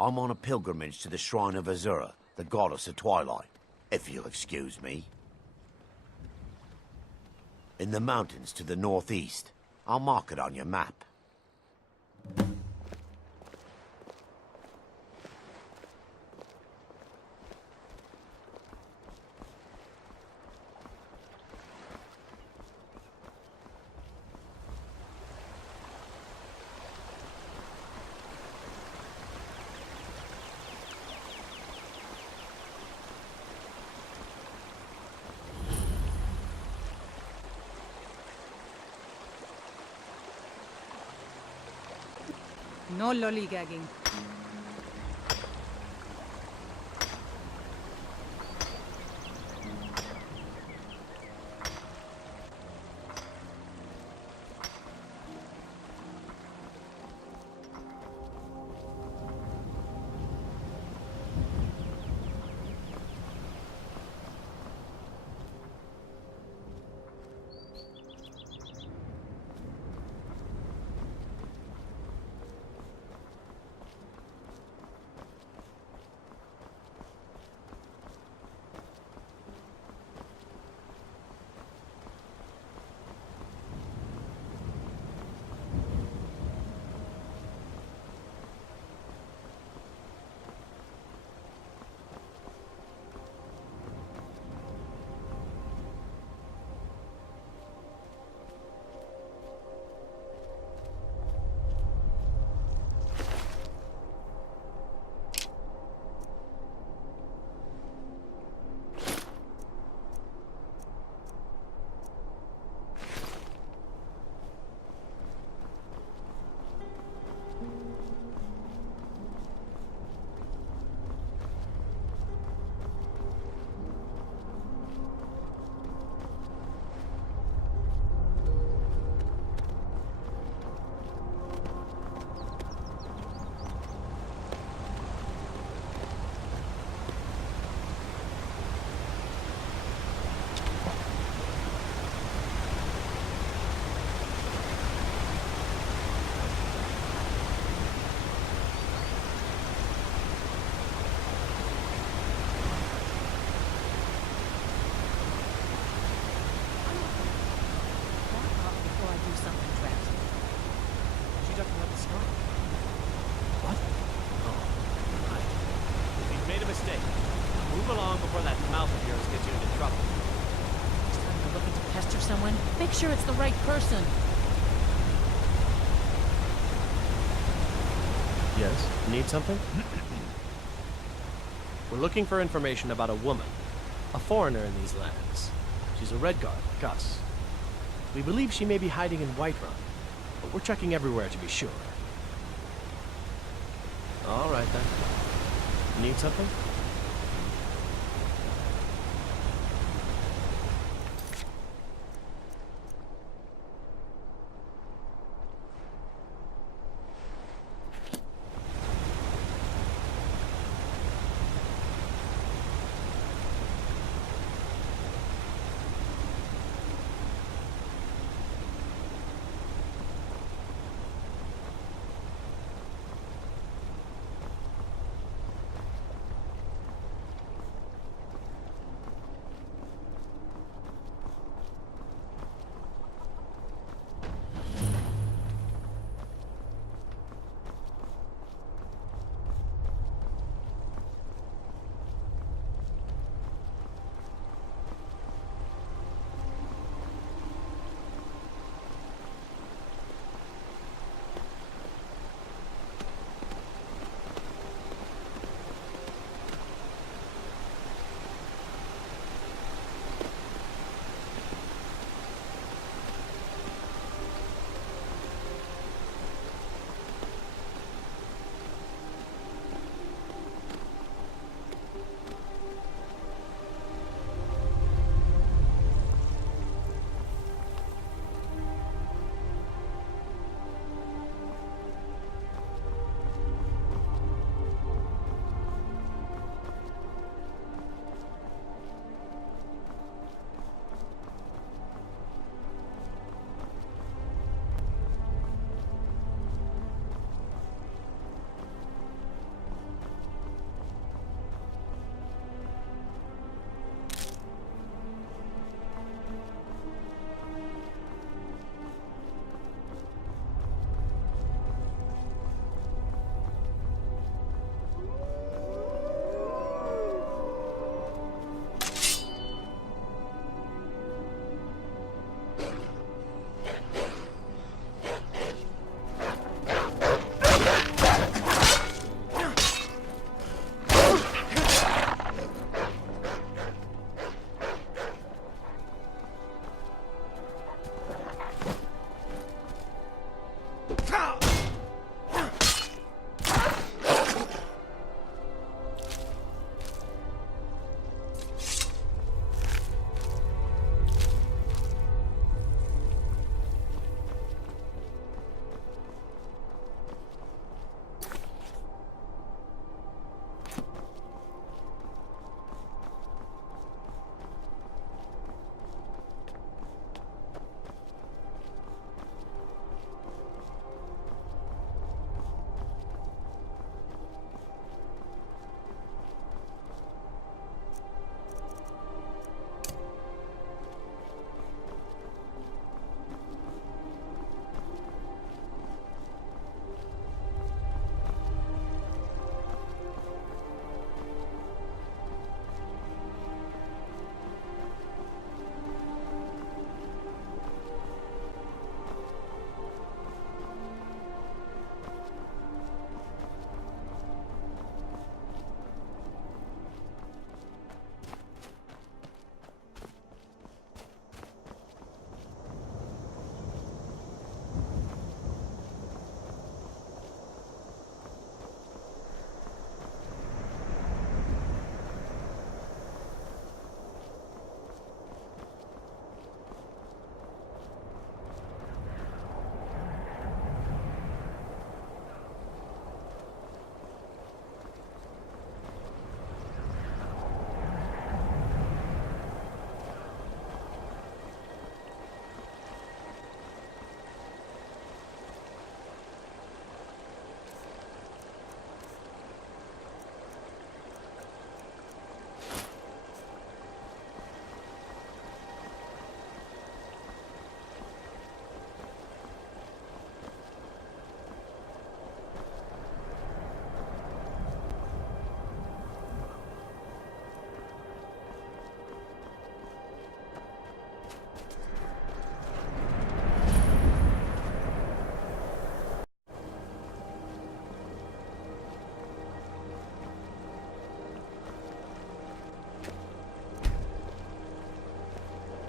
I'm on a pilgrimage to the shrine of Azura, the goddess of twilight, if you'll excuse me. In the mountains to the northeast. I'll mark it on your map. No lollygagging. Make sure it's the right person. Yes? Need something? We're looking for information about a woman. A foreigner in these lands. She's a Redguard, like us. We believe she may be hiding in Whiterun, but we're checking everywhere to be sure. Alright then. Need something?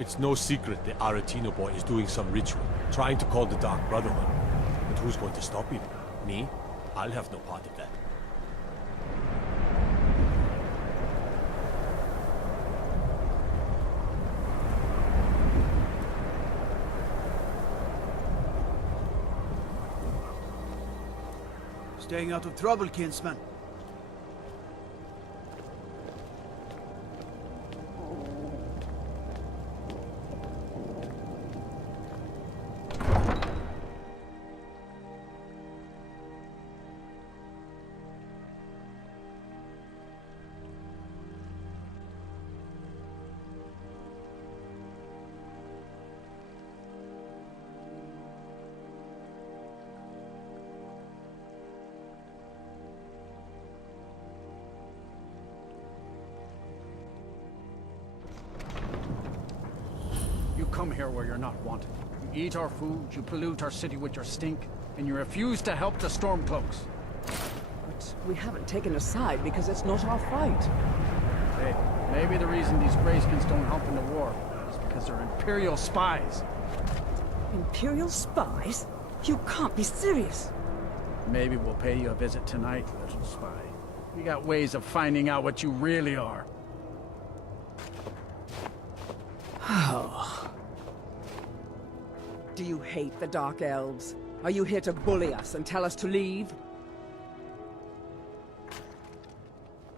It's no secret the Aretino boy is doing some ritual, trying to call the Dark Brotherhood. But who's going to stop him? Me? I'll have no part of that. Staying out of trouble, kinsman. You come here where you're not wanted. You eat our food, you pollute our city with your stink, and you refuse to help the Stormcloaks. But we haven't taken a side because it's not our fight. Hey, maybe the reason these Greyskins don't help in the war is because they're Imperial spies. Imperial spies? You can't be serious. Maybe we'll pay you a visit tonight, little spy. We got ways of finding out what you really are. Do you hate the Dark Elves? Are you here to bully us and tell us to leave?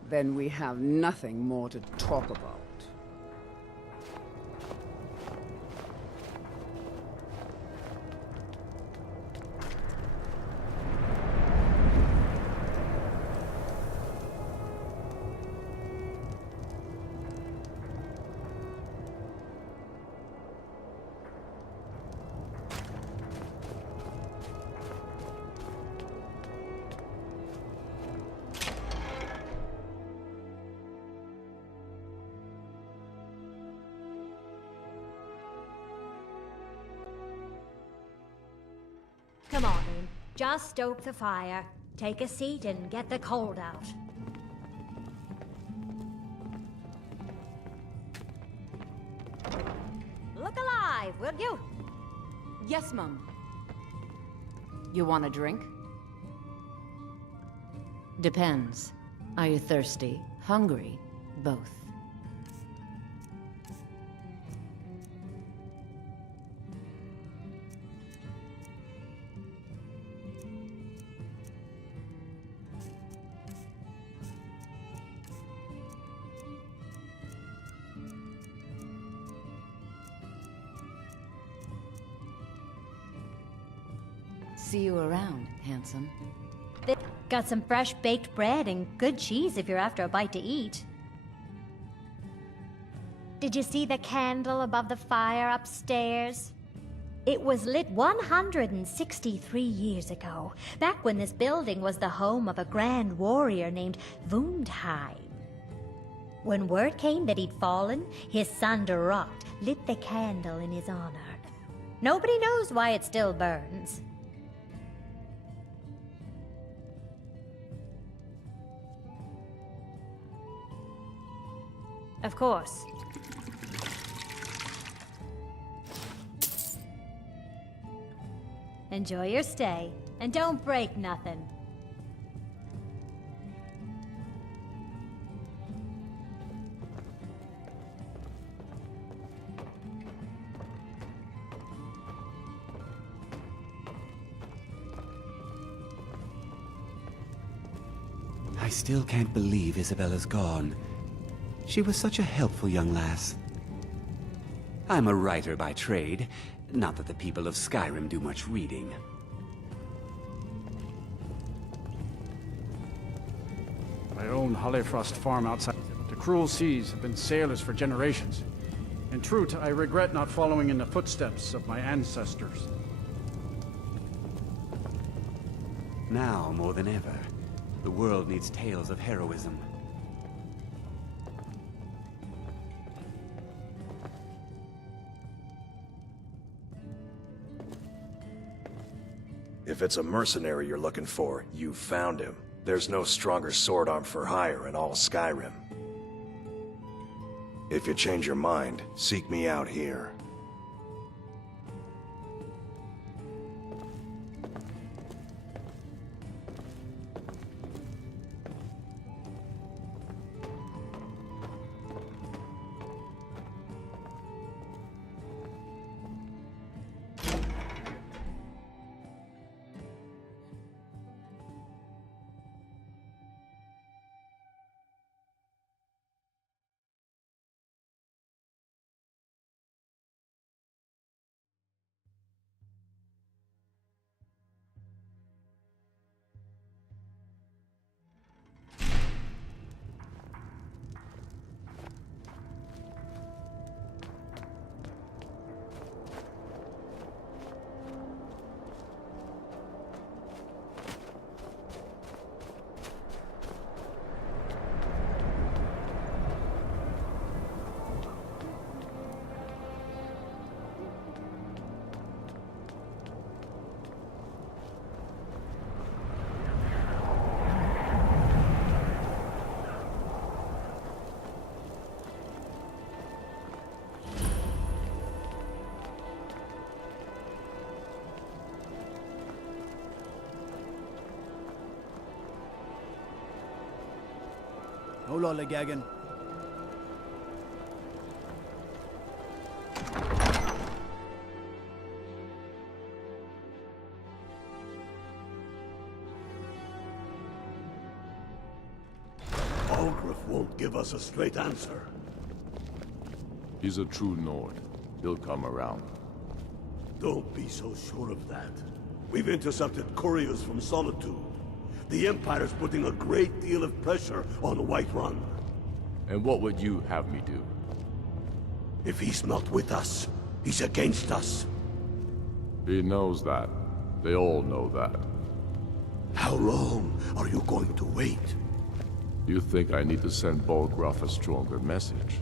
Then we have nothing more to talk about. Come on in. Just stoke the fire. Take a seat and get the cold out. Look alive, will you? Yes, Mum. You want a drink? Depends. Are you thirsty? Hungry? Both. See you around, handsome. They've got some fresh baked bread and good cheese if you're after a bite to eat. Did you see the candle above the fire upstairs? It was lit 163 years ago, back when this building was the home of a grand warrior named Windhelm. When word came that he'd fallen, his son Durot lit the candle in his honor. Nobody knows why it still burns. Of course. Enjoy your stay, and don't break nothing. I still can't believe Isabella's gone. She was such a helpful young lass. I'm a writer by trade, not that the people of Skyrim do much reading. I own Hollifrost farm outside. The cruel seas have been sailors for generations. In truth, I regret not following in the footsteps of my ancestors. Now, more than ever, the world needs tales of heroism. If it's a mercenary you're looking for, you've found him. There's no stronger sword arm for hire in all Skyrim. If you change your mind, seek me out here. Hola, Legagan. Algrif won't give us a straight answer. He's a true Nord. He'll come around. Don't be so sure of that. We've intercepted couriers from Solitude. The Empire's putting a great deal of pressure on Whiterun. And what would you have me do? If he's not with us, he's against us. He knows that. They all know that. How long are you going to wait? You think I need to send Bolgraf a stronger message?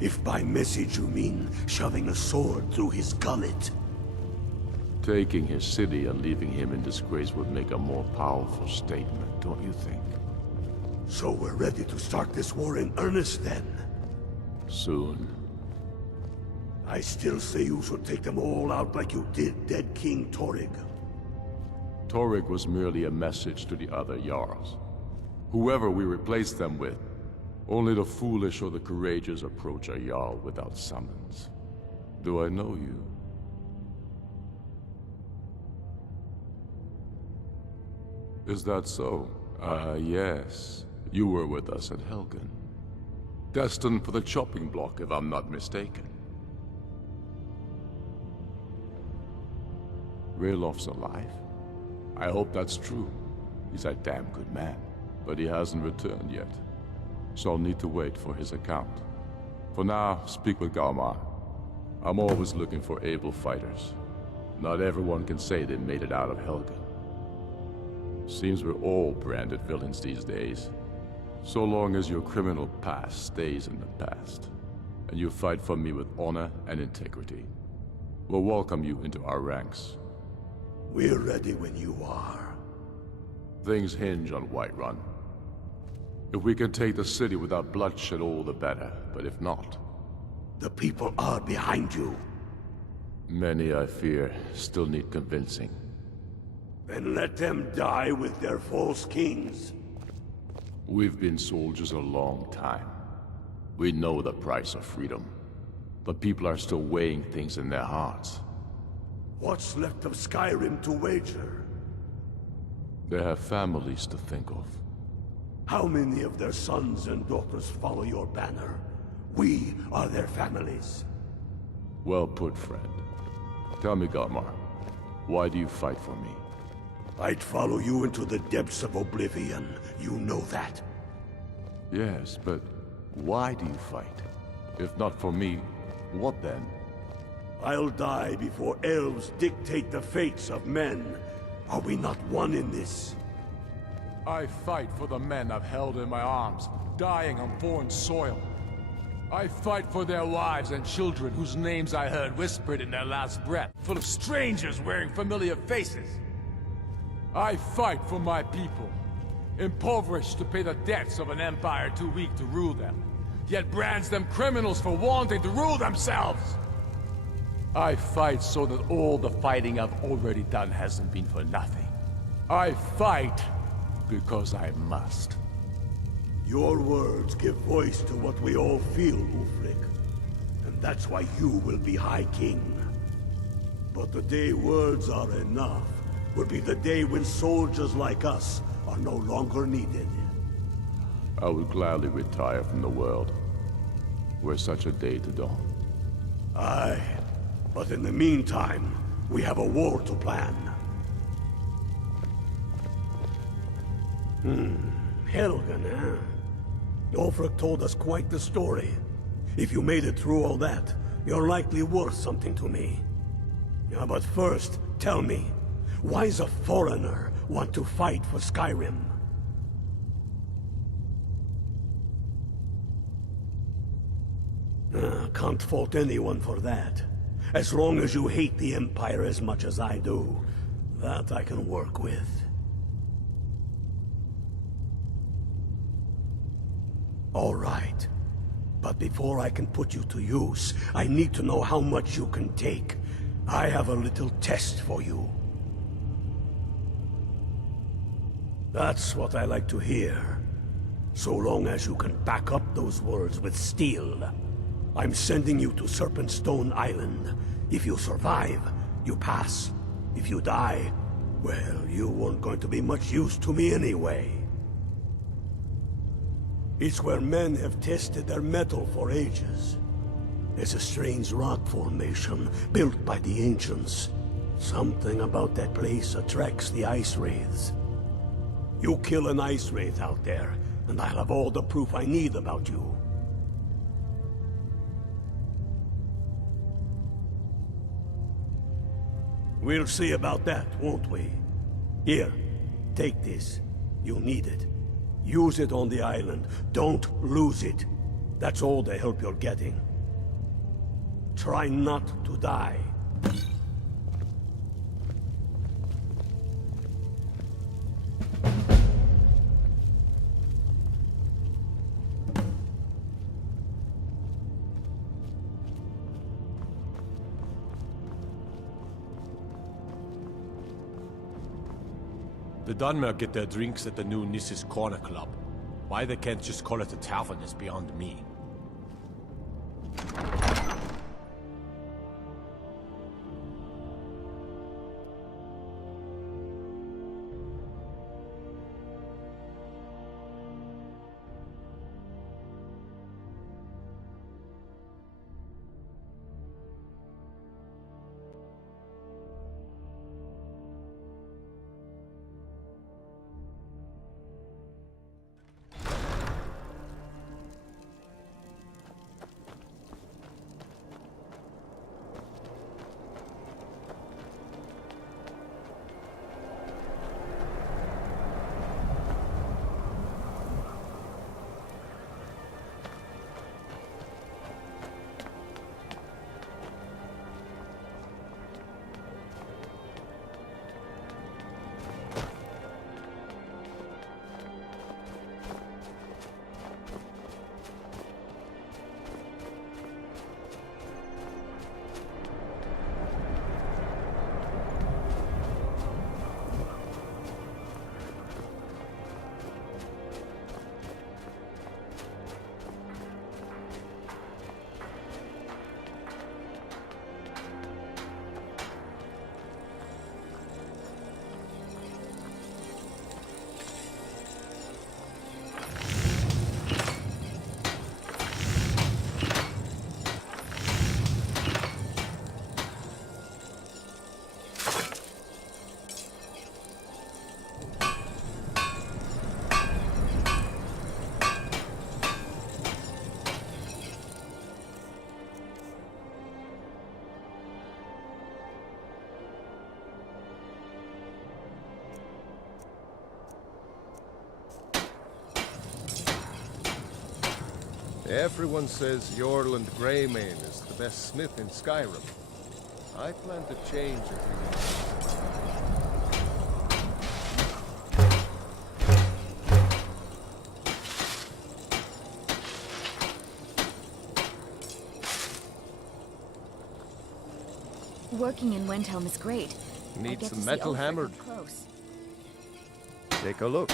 If by message you mean shoving a sword through his gullet. Taking his city and leaving him in disgrace would make a more powerful statement, don't you think? So we're ready to start this war in earnest then? Soon. I still say you should take them all out like you did dead King Torrig. Torrig was merely a message to the other Jarls. Whoever we replace them with, only the foolish or the courageous approach a Jarl without summons. Do I know you? Is that so? Yes. You were with us at Helgen. Destined for the chopping block, if I'm not mistaken. Raylof's alive? I hope that's true. He's a damn good man. But he hasn't returned yet. So I'll need to wait for his account. For now, speak with Galmar. I'm always looking for able fighters. Not everyone can say they made it out of Helgen. Seems we're all branded villains these days. So long as your criminal past stays in the past, and you fight for me with honor and integrity, we'll welcome you into our ranks. We're ready when you are. Things hinge on Whiterun. If we can take the city without bloodshed, all the better. But if not... The people are behind you. Many, I fear, still need convincing. Then let them die with their false kings. We've been soldiers a long time. We know the price of freedom. But people are still weighing things in their hearts. What's left of Skyrim to wager? They have families to think of. How many of their sons and daughters follow your banner? We are their families. Well put, friend. Tell me, Galmar, why do you fight for me? I'd follow you into the depths of oblivion. You know that. Yes, but why do you fight? If not for me, what then? I'll die before elves dictate the fates of men. Are we not one in this? I fight for the men I've held in my arms, dying on foreign soil. I fight for their wives and children whose names I heard whispered in their last breath, full of strangers wearing familiar faces. I fight for my people, impoverished to pay the debts of an empire too weak to rule them, yet brands them criminals for wanting to rule themselves. I fight so that all the fighting I've already done hasn't been for nothing. I fight because I must. Your words give voice to what we all feel, Ulfric. And that's why you will be High King. But the day words are enough will be the day when soldiers like us are no longer needed. I would gladly retire from the world, were such a day to dawn. Aye, but in the meantime, we have a war to plan. Helgen, eh? Ulfric told us quite the story. If you made it through all that, you're likely worth something to me. Yeah, but first, tell me, why does a foreigner want to fight for Skyrim? Can't fault anyone for that. As long as you hate the Empire as much as I do, that I can work with. All right. But before I can put you to use, I need to know how much you can take. I have a little test for you. That's what I like to hear. So long as you can back up those words with steel. I'm sending you to Serpentstone Island. If you survive, you pass. If you die, well, you weren't going to be much use to me anyway. It's where men have tested their metal for ages. It's a strange rock formation built by the ancients. Something about that place attracts the ice wraiths. You kill an ice wraith out there, and I'll have all the proof I need about you. We'll see about that, won't we? Here, take this. You'll need it. Use it on the island. Don't lose it. That's all the help you're getting. Try not to die. The Dunmer get their drinks at the new Nissa's Corner Club. Why they can't just call it a tavern is beyond me. Everyone says Jorland Greymane is the best smith in Skyrim. I plan to change it. Working in Windhelm is great. I Need get to some see metal Ulfric hammered. up close. Take a look.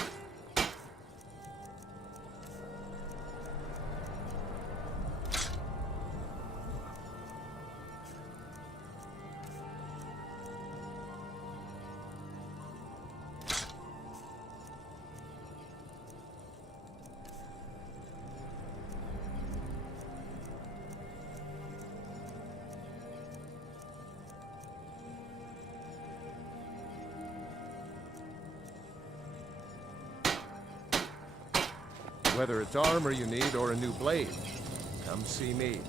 Whether it's armor you need or a new blade, come see me.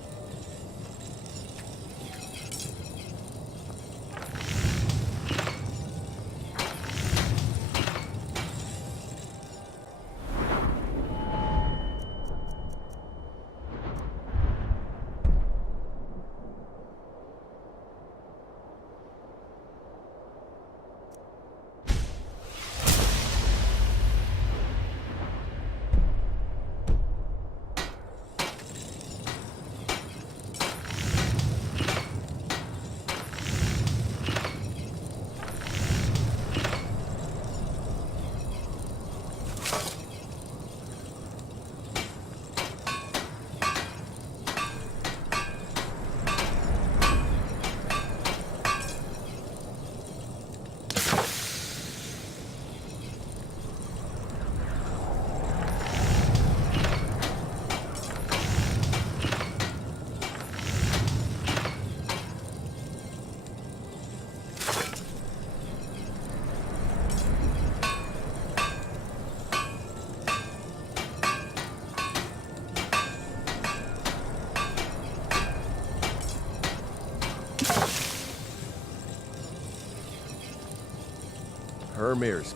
Hermir's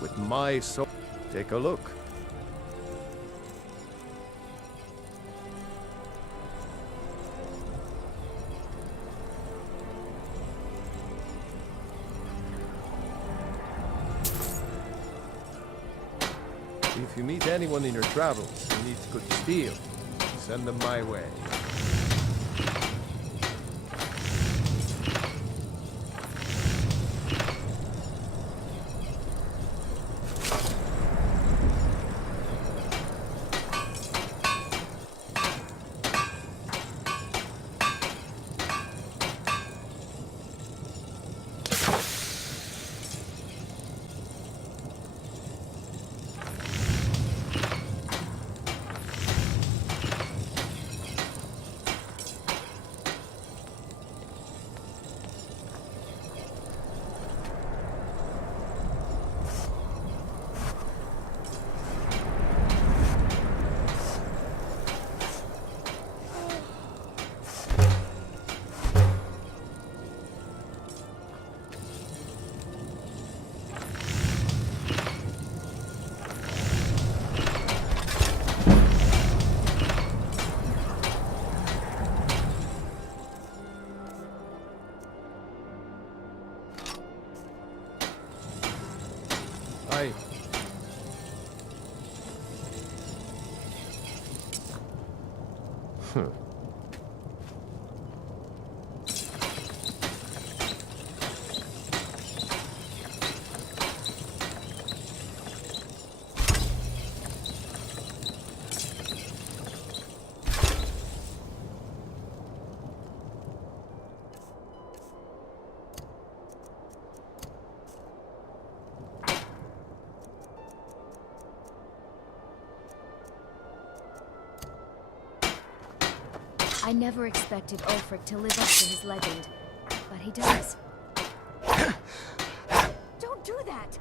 with my soul. Take a look. If you meet anyone in your travels who needs good steel, send them my way. Aye. I never expected Ulfric to live up to his legend, but he does. Don't do that!